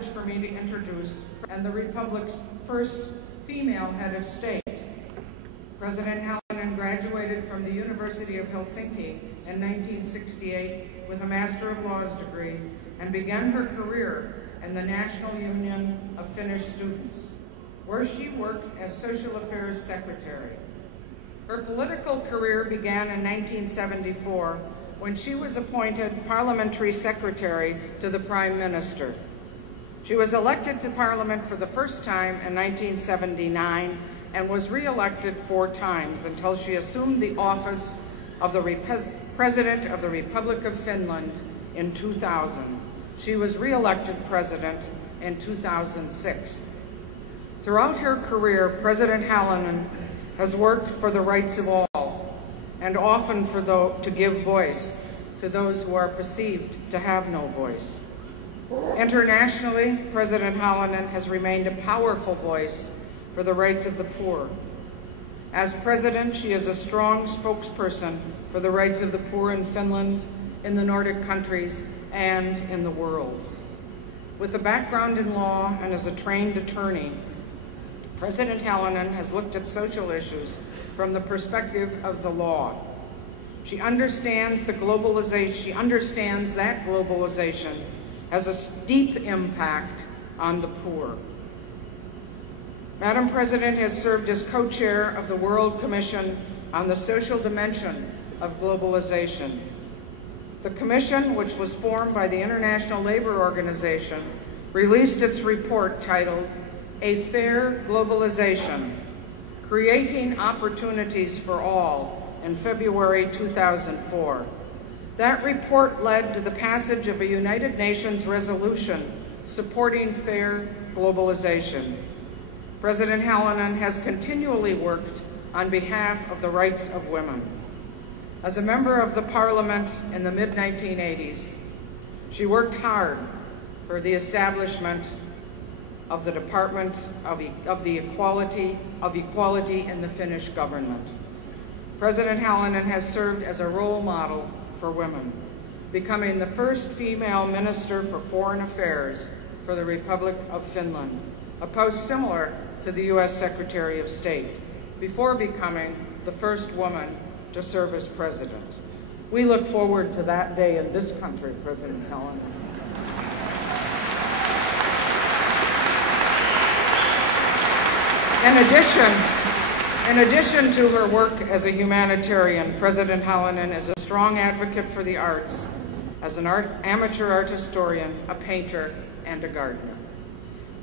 privilege for me to introduce and the Republic's first female head of state. President Halonen graduated from the University of Helsinki in 1968 with a Master of Laws degree and began her career in the National Union of Finnish Students, where she worked as Social Affairs Secretary. Her political career began in 1974 when she was appointed Parliamentary Secretary to the Prime Minister. She was elected to Parliament for the first time in 1979 and was re-elected 4 times until she assumed the office of the President of the Republic of Finland in 2000. She was re-elected President in 2006. Throughout her career, President Halonen has worked for the rights of all and often to give voice to those who are perceived to have no voice. Internationally, President Halonen has remained a powerful voice for the rights of the poor. As President, she is a strong spokesperson for the rights of the poor in Finland, in the Nordic countries, and in the world. With a background in law and as a trained attorney, President Halonen has looked at social issues from the perspective of the law. She understands that globalization has a deep impact on the poor. Madam President has served as co-chair of the World Commission on the Social Dimension of Globalization. The Commission, which was formed by the International Labor Organization, released its report titled A Fair Globalization, Creating Opportunities for All in February 2004. That report led to the passage of a United Nations resolution supporting fair globalization. President Halonen has continually worked on behalf of the rights of women. As a member of the Parliament in the mid-1980s, she worked hard for the establishment of the Department of Equality in the Finnish government. President Halonen has served as a role model for women, becoming the first female Minister for Foreign Affairs for the Republic of Finland, a post similar to the U.S. Secretary of State, before becoming the first woman to serve as President. We look forward to that day in this country, President Halonen. In addition to her work as a humanitarian, President Halonen is a strong advocate for the arts as an amateur art historian, a painter, and a gardener.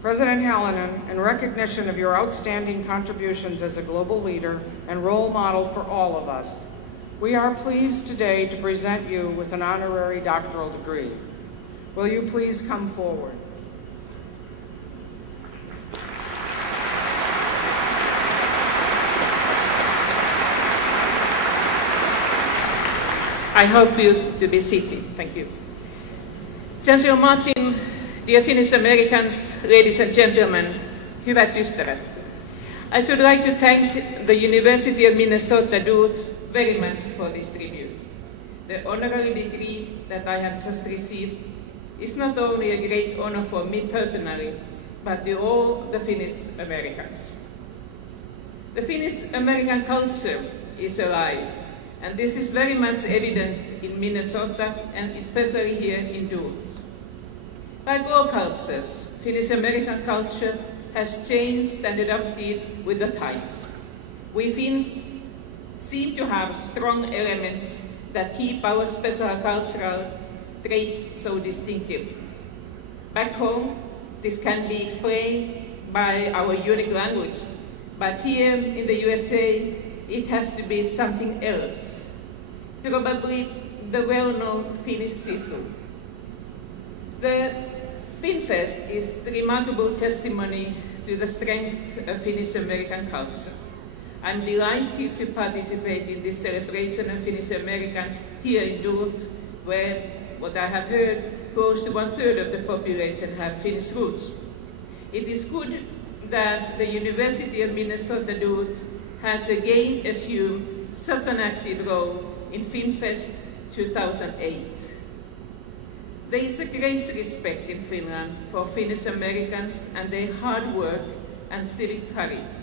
President Halonen, in recognition of your outstanding contributions as a global leader and role model for all of us, we are pleased today to present you with an honorary doctoral degree. Will you please come forward? I hope you to be seated. Thank you. Chancellor Martin, dear Finnish Americans, ladies and gentlemen, hyvät ystävät. I should like to thank the University of Minnesota Duluth very much for this tribute. The honorary degree that I have just received is not only a great honor for me personally, but to all the Finnish Americans. The Finnish American culture is alive, and this is very much evident in Minnesota and especially here in Duluth. Like all cultures, Finnish American culture has changed and adapted with the times. We Finns seem to have strong elements that keep our special cultural traits so distinctive. Back home, this can be explained by our unique language, but here in the USA, it has to be something else. Probably the well-known Finnish sisu. The FinnFest is remarkable testimony to the strength of Finnish American culture. I'm delighted to participate in this celebration of Finnish Americans here in Duluth, where, what I have heard, close to 1/3 of the population have Finnish roots. It is good that the University of Minnesota Duluth has again assumed such an active role in FinnFest 2008. There is a great respect in Finland for Finnish Americans and their hard work and civic courage.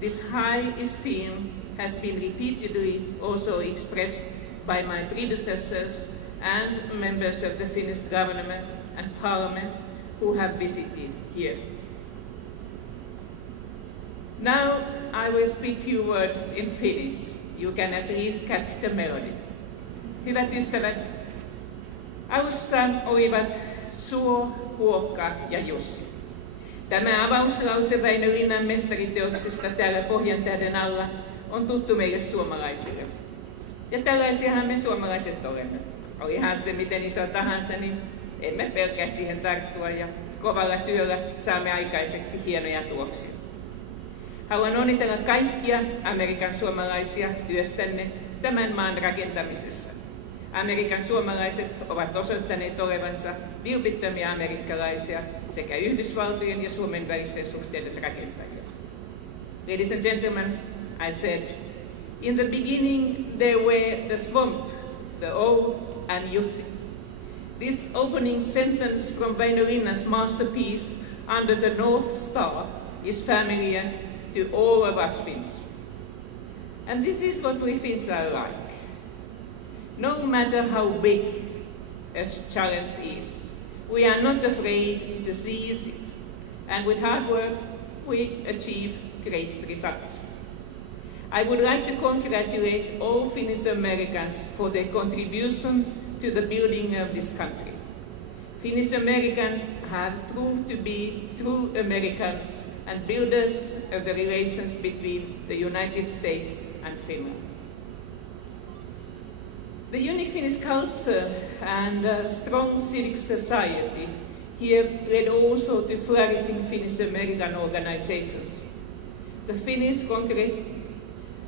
This high esteem has been repeatedly also expressed by my predecessors and members of the Finnish government and parliament who have visited here. Now I will speak few words in Finnish. You can at least catch the melody. Hyvät ystävät, alussa olivat Suo, Huokka ja Jussi. Tämä avauslause Väinö Linnan mestariteoksesta täällä Pohjantähden alla on tuttu meille suomalaisille. Ja tällaisiahan me suomalaiset olemme. Olihan sitten miten iso tahansa, niin emme pelkää siihen tarttua ja kovalla työllä saamme aikaiseksi hienoja tuloksia. Haluan onnitella kaikkia Amerikan suomalaisia työstänne tämän maan rakentamisessa. Amerikan suomalaiset ovat osoittaneet olevansa vilpittömiä amerikkalaisia sekä Yhdysvaltojen ja Suomen välisten suhteiden rakentajia. Ladies and gentlemen, I said, in the beginning there were the swamp, the O and Jussi. This opening sentence from Väinö Linnan's masterpiece, Under the North Star, is familiar to all of us Finns. And this is what we Finns are like. No matter how big a challenge is, we are not afraid to seize it, and with hard work, we achieve great results. I would like to congratulate all Finnish Americans for their contribution to the building of this country. Finnish Americans have proved to be true Americans and builders of the relations between the United States and Finland. The unique Finnish culture and strong civic society here led also to flourishing Finnish American organizations. The Finnish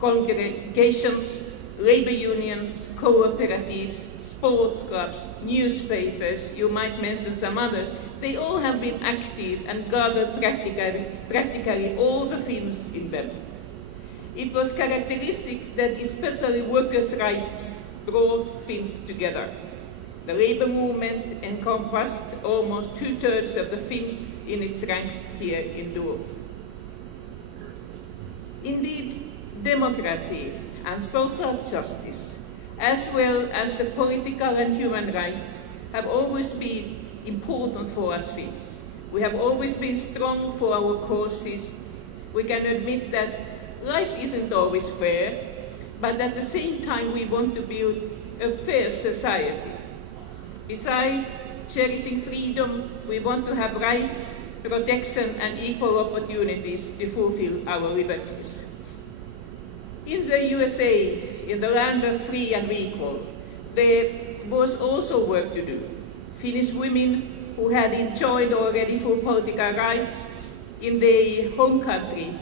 congregations, labor unions, cooperatives, sports clubs, newspapers, you might mention some others, they all have been active and gathered practically all the Finns in them. It was characteristic that especially workers' rights brought Finns together. The labor movement encompassed almost 2/3 of the Finns in its ranks here in Durf. Indeed, democracy and social justice, as well as the political and human rights, have always been important for us Finns. We have always been strong for our causes. We can admit that life isn't always fair, but at the same time we want to build a fair society. Besides cherishing freedom, we want to have rights, protection and equal opportunities to fulfill our liberties. In the USA, in the land of free and equal, there was also work to do. Finnish women who had enjoyed already full political rights in their home country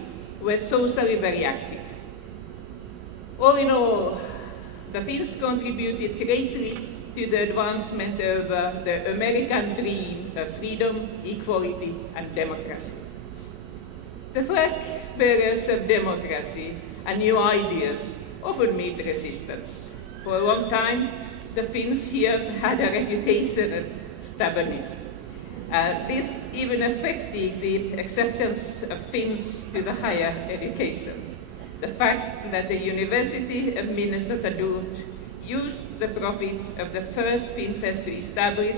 were socially very active. All in all, the Finns contributed greatly to the advancement of the American dream of freedom, equality, and democracy. The flag bearers of democracy and new ideas often meet resistance. For a long time, the Finns here had a reputation of stubbornness. This even affected the acceptance of Finns to the higher education. The fact that the University of Minnesota Duluth used the profits of the first FinnFest to establish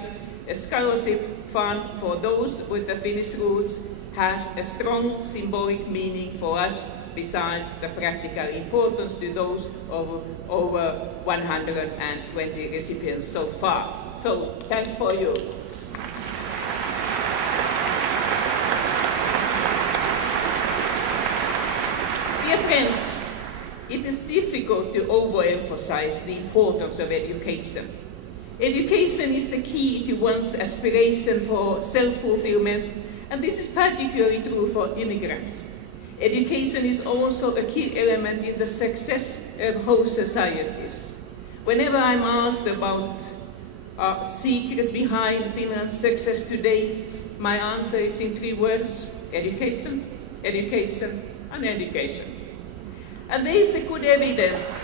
a scholarship fund for those with the Finnish roots has a strong symbolic meaning for us, besides the practical importance to those of over 120 recipients so far. So, thanks for you. Dear friends, it is difficult to overemphasize the importance of education. Education is the key to one's aspiration for self-fulfillment, and this is particularly true for immigrants. Education is also a key element in the success of host societies. Whenever I'm asked about a secret behind Finland's success today, my answer is in 3 words: education, education, and education. And there is a good evidence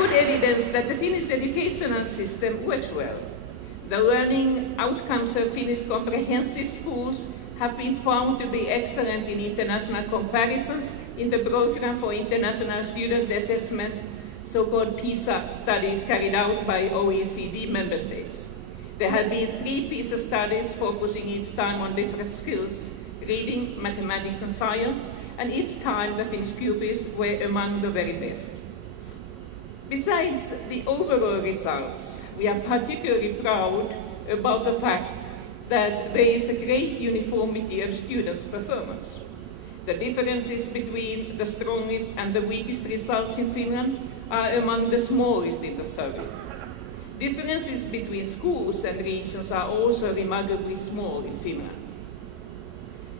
good evidence that the Finnish educational system works well. The learning outcomes of Finnish comprehensive schools have been found to be excellent in international comparisons in the program for international student assessment, so-called PISA studies carried out by OECD member states. There have been 3 PISA studies focusing each time on different skills, reading, mathematics and science, and each time the Finnish pupils were among the very best. Besides the overall results, we are particularly proud about the fact that there is a great uniformity of students' performance. The differences between the strongest and the weakest results in Finland are among the smallest in the survey. Differences between schools and regions are also remarkably small in Finland.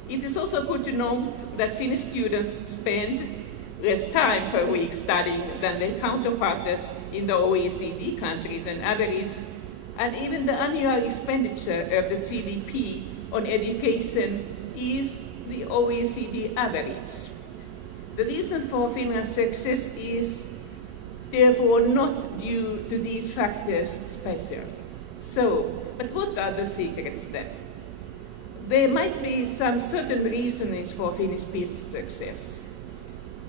It is also good to note that Finnish students spend less time per week studying than their counterparts in the OECD countries on average, and even the annual expenditure of the GDP on education is the OECD average. The reason for Finland's success is therefore not due to these factors especially. But what are the secrets then? There might be some certain reasons for Finnish PISA success.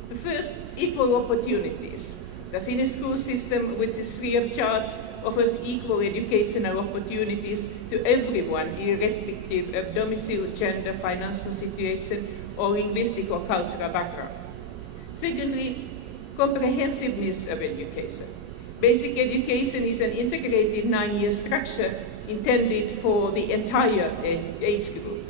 The first, equal opportunities. The Finnish school system, which is free of charge, offers equal educational opportunities to everyone, irrespective of domicile, gender, financial situation, or linguistic or cultural background. Secondly, comprehensiveness of education. Basic education is an integrated 9-year structure intended for the entire age group.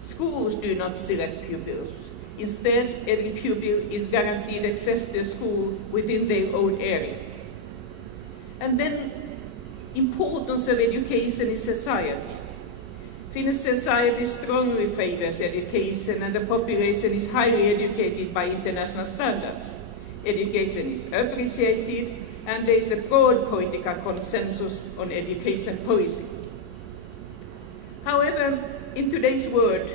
Schools do not select pupils. Instead, every pupil is guaranteed access to a school within their own area. And then, importance of education in society. Finnish society strongly favors education, and the population is highly educated by international standards. Education is appreciated, and there is a broad political consensus on education policy. However, in today's world,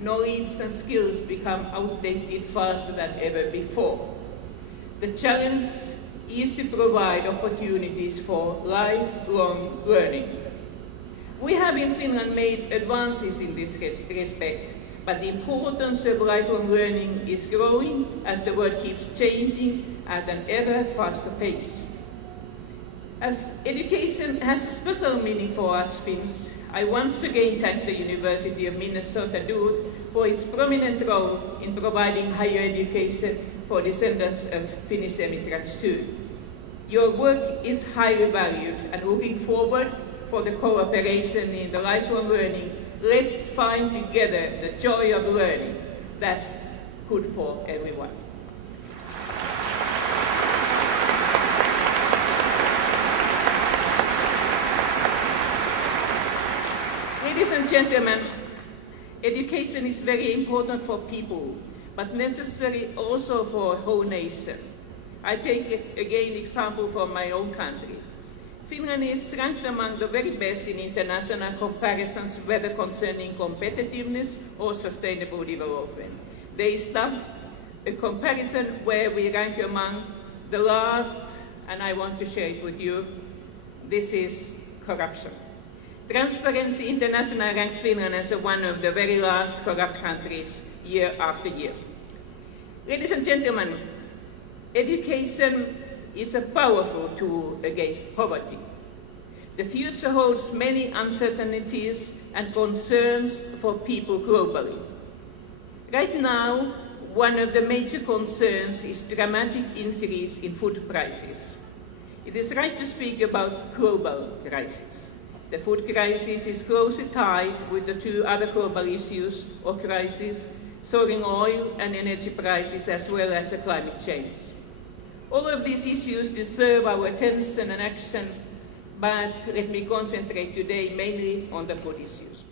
knowledge and skills become outdated faster than ever before. The challenge is to provide opportunities for lifelong learning. We have in Finland made advances in this respect, but the importance of lifelong learning is growing as the world keeps changing at an ever faster pace. As education has a special meaning for us Finns, I once again thank the University of Minnesota Duluth for its prominent role in providing higher education for descendants of Finnish immigrants too. Your work is highly valued, and looking forward for the cooperation in the lifelong learning, let's find together the joy of learning. That's good for everyone. Ladies and gentlemen, education is very important for people, but necessary also for a whole nation. I take again example from my own country. Finland is ranked among the very best in international comparisons, whether concerning competitiveness or sustainable development. There is a comparison where we rank among the last, and I want to share it with you. This is corruption. Transparency International ranks Finland as one of the very last corrupt countries year after year. Ladies and gentlemen, education is a powerful tool against poverty. The future holds many uncertainties and concerns for people globally. Right now, one of the major concerns is dramatic increase in food prices. It is right to speak about global crisis. The food crisis is closely tied with the 2 other global issues or crises, soaring oil and energy prices, as well as the climate change. All of these issues deserve our attention and action, but let me concentrate today mainly on the food issues.